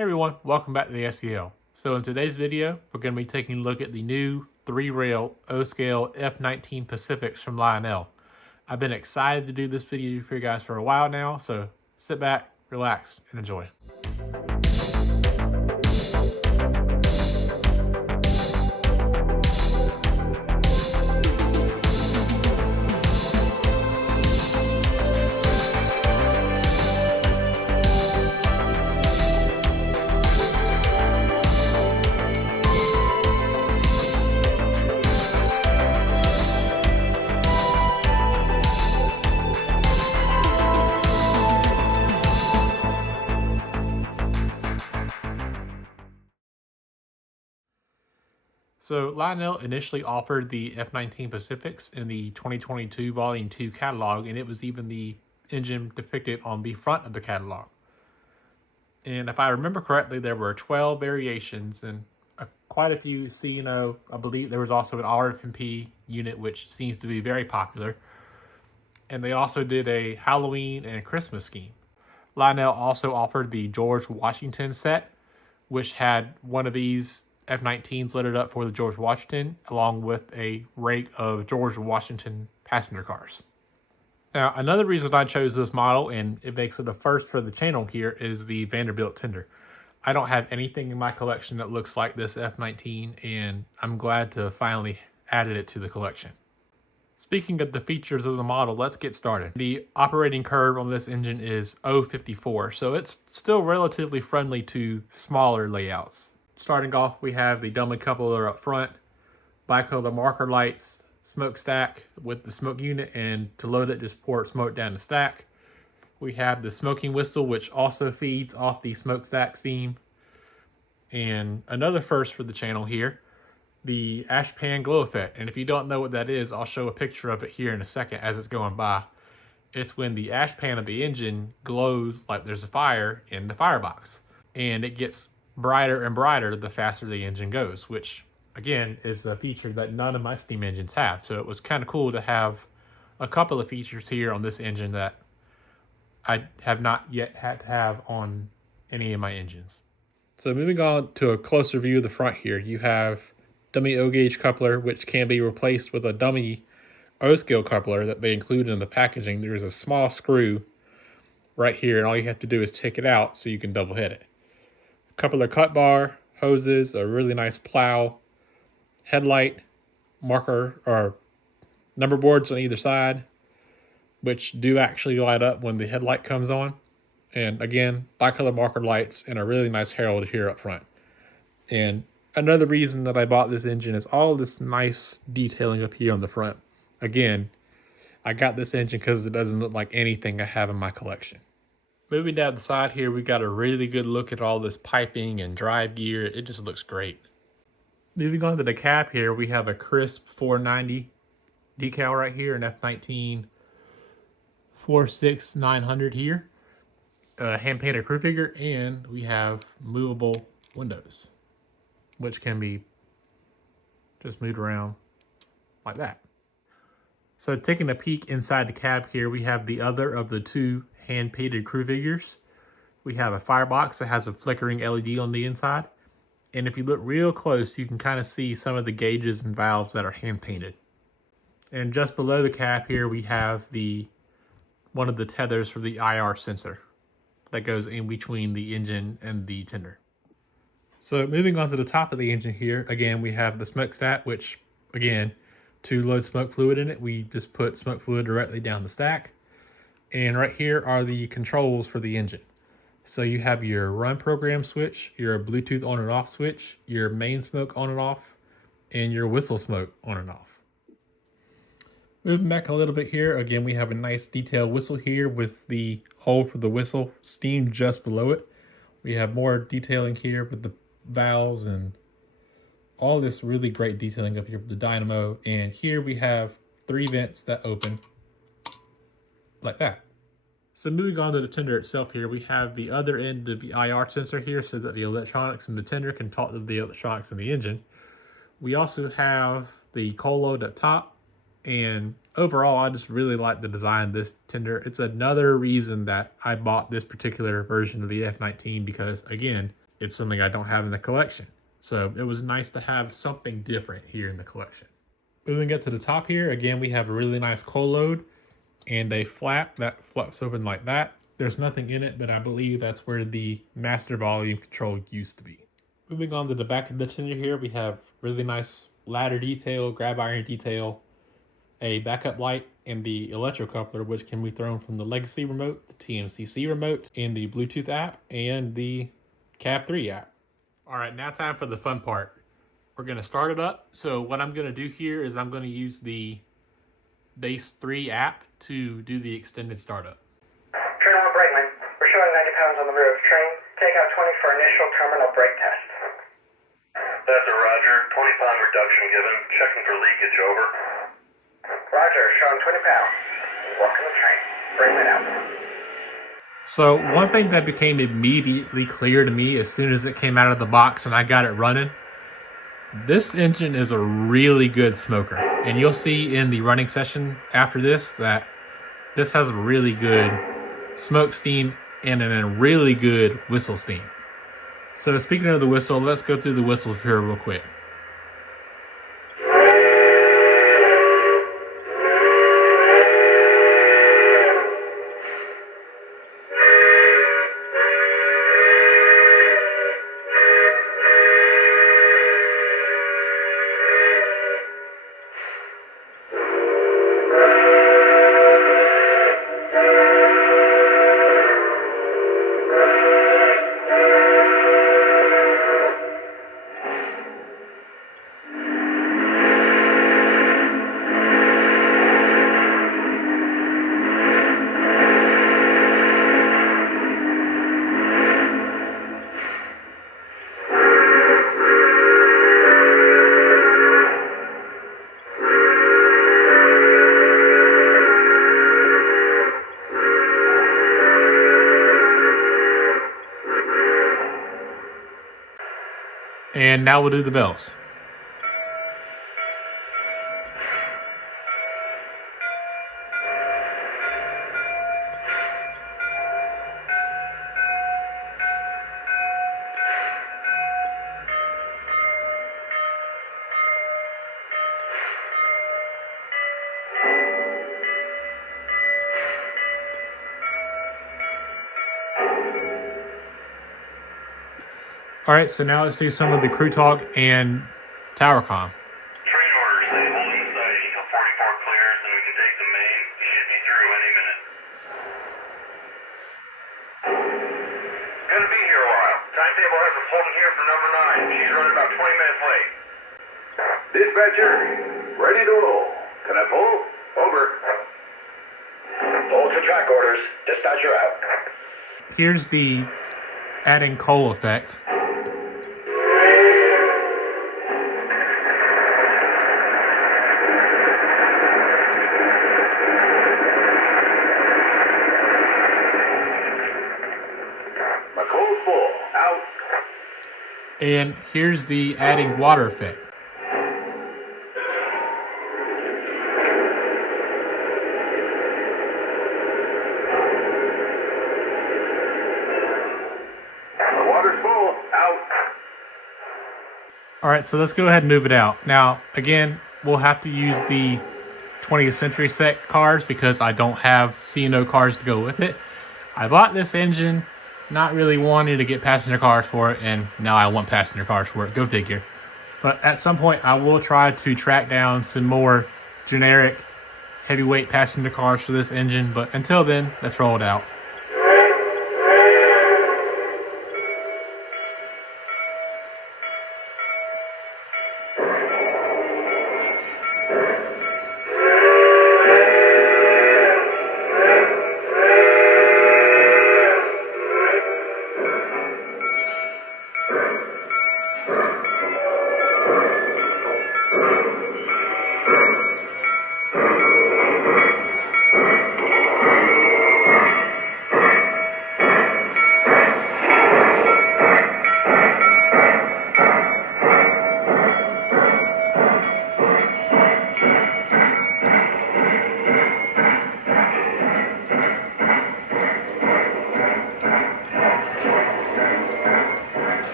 Hey everyone, welcome back to the SEL. So in today's video, we're going to be taking a look at the new 3-rail O-scale F-19 Pacifics from Lionel. I've been excited to do this video for you guys for a while now, so sit back, relax, and enjoy. So Lionel initially offered the F-19 Pacifics in the 2022 Volume 2 catalog, and it was even the engine depicted on the front of the catalog. And if I remember correctly, there were 12 variations and quite a few C&O. I believe there was also an RFMP unit, which seems to be very popular. And they also did a Halloween and Christmas scheme. Lionel also offered the George Washington set, which had one of these F-19s littered up for the George Washington, along with a rake of George Washington passenger cars. Now, another reason I chose this model, and it makes it a first for the channel here, is the Vanderbilt tender. I don't have anything in my collection that looks like this F-19, and I'm glad to have finally added it to the collection. Speaking of the features of the model, let's get started. The operating curve on this engine is 0.54, so it's still relatively friendly to smaller layouts. Starting off, we have the dummy coupler up front, bicolor marker lights, smokestack with the smoke unit, and to load it, just pour smoke down the stack. We have the smoking whistle, which also feeds off the smokestack steam. And another first for the channel here, the ash pan glow effect. And if you don't know what that is, I'll show a picture of it here in a second as it's going by. It's when the ash pan of the engine glows like there's a fire in the firebox, and it gets brighter and brighter the faster the engine goes, which again is a feature that none of my steam engines have. So it was kind of cool to have a couple of features here on this engine that I have not yet had to have on any of my engines. So moving on to a closer view of the front here, you have dummy O-gauge coupler, which can be replaced with a dummy O-scale coupler that they include in the packaging. There's a small screw right here, and all you have to do is take it out so you can double head it. Coupler cut bar, hoses, a really nice plow, headlight, marker or number boards on either side, which do actually light up when the headlight comes on. And again, bicolor marker lights and a really nice herald here up front. And another reason that I bought this engine is all this nice detailing up here on the front. Again, I got this engine because it doesn't look like anything I have in my collection. Moving down the side here, we got a really good look at all this piping and drive gear. It just looks great. Moving on to the cab here, we have a crisp 490 decal right here, an F-19 46900 here. A hand-painted crew figure, and we have movable windows, which can be just moved around like that. So taking a peek inside the cab here, we have the other of the two hand-painted crew figures. We have a firebox that has a flickering LED on the inside. And if you look real close, you can kind of see some of the gauges and valves that are hand-painted. And just below the cab here, we have one of the tethers for the IR sensor that goes in between the engine and the tender. So moving on to the top of the engine here, again, we have the smokestack, which again, to load smoke fluid in it, we just put smoke fluid directly down the stack. And right here are the controls for the engine. So you have your run program switch, your Bluetooth on and off switch, your main smoke on and off, and your whistle smoke on and off. Moving back a little bit here, again, we have a nice detailed whistle here with the hole for the whistle steam just below it. We have more detailing here with the valves and all this really great detailing up here with the dynamo. And here we have 3 vents that open like that. So moving on to the tender itself here, we have the other end of the IR sensor here so that the electronics in the tender can talk to the electronics in the engine. We also have the coal load up top, and overall I just really like the design of this tender. It's another reason that I bought this particular version of the F-19 because again, it's something I don't have in the collection. So it was nice to have something different here in the collection. Moving up to the top here, again, we have a really nice coal load and a flap that flaps open like that. There's nothing in it, but I believe that's where the master volume control used to be. Moving on to the back of the tender here, we have really nice ladder detail, grab iron detail, a backup light, and the electrocoupler, which can be thrown from the Legacy remote, the TMCC remote, and the Bluetooth app, and the Cab 3 app. All right, now time for the fun part. We're gonna start it up. So what I'm gonna do here is I'm gonna use the Base 3 app to do the extended startup. Train on brake line. We're showing 90 pounds on the roof. Train, take out 20 for initial terminal brake test. That's a Roger. 20-pound reduction given. Checking for leakage, over. Roger, showing 20 pounds. Working the train. Bring it out. So one thing that became immediately clear to me as soon as it came out of the box and I got it running, this engine is a really good smoker. And you'll see in the running session after this that this has a really good smoke steam and a really good whistle steam. So speaking of the whistle, let's go through the whistles here real quick. And now we'll do the bells. All right, so now let's do some of the crew talk and tower comm. Train orders. Stay holding the siding until 44 clears, then we can take the main. Should be through any minute. Gonna be here a while. Timetable has us holding here for number 9. She's running about 20 minutes late. Dispatcher, ready to roll. Can I pull? Over. Pull to track orders. Dispatcher out. Here's the adding coal effect. My coal's full. Out. And here's the adding water effect. My water's full. Out. All right, so let's go ahead and move it out. Now, again, we'll have to use the 20th Century set cars because I don't have C&O cars to go with it. I bought this engine not really wanting to get passenger cars for it, and now I want passenger cars for it. Go figure. But at some point, I will try to track down some more generic heavyweight passenger cars for this engine. But until then, let's roll it out.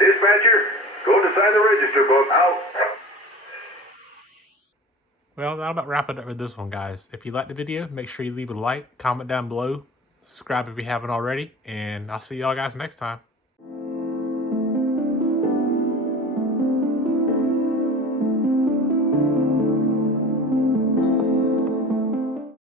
Dispatcher, go to sign the register book. Out. Well, that'll about wrap it up with this one, guys. If you liked the video, make sure you leave a like, comment down below, subscribe if you haven't already, and I'll see y'all guys next time.